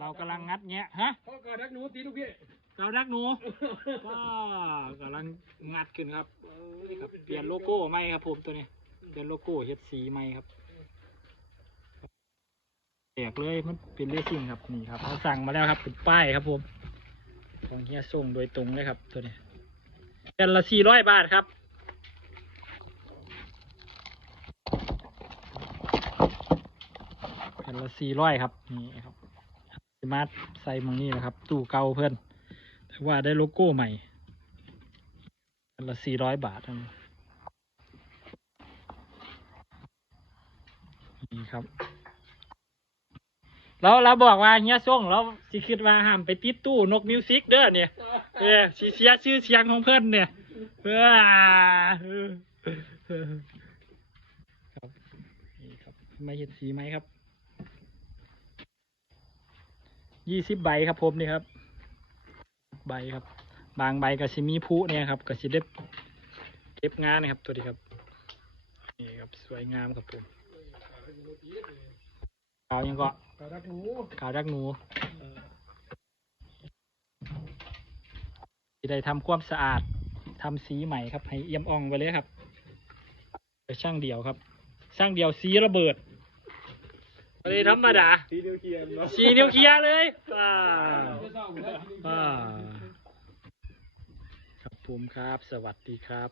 เรากำลังงัดแงะฮะพ่อกอดักหนูตีลูกพี่เราดักหนูก็กำลังงัดขึ้นครับเอ้ยครับเปลี่ยนโลโก้ใหม่ครับผมตัวนี้เปลี่ยนโลโก้เฮ็ดสีใหม่ครับแตกเลยมันเป็นเลซิ่งครับนี่ครับเขาสั่งมาแล้วครับเป็นป้ายครับผมของเฮียส่งโดยตรงเลยครับตัวนี้เป็นละสี่ร้อยบาทครับเป็นละสี่ร้อยครับนี่ครับสา มารถใส่มังนี่นะครับ ตู้เก่าเพื่อน แต่ว่าได้โลโก้ใหม่ละสี่ร้อยบาทท่านนี้ครับเราเราบอกว่าเฮียส่งเราสิคิดว่าห้ามไปติดตู้นกมิวสิกเด้อเนี่ยเออสีเสียชื่อเสียงของเพื่อนเนี่ยเออครับนี่ครับมาเห็นสีไหมครับ ยี่สิบใบครับผมนี่ครับ ใบครับ บางใบก็สิมีผู้เนี่ยครับก็สิได้เก็บงานนะครับตัวนี้ครับนี่ครับสวยงามครับผมเอายังก็กอดักหนูขาวดักหนูที่ได้ทำความสะอาดทำสีใหม่ครับ ให้เอี่ยมอ่องไปเลยครับช่างเดียวครับ ช่างเดียวสีระเบิด ไม่ได้ธรรมดาตีเดียวเคียนเนาะสีนิวเคลียร์เลยอ่าไม่ต้องไม่ต้องอ่าครับผมครับ สวัสดีครับ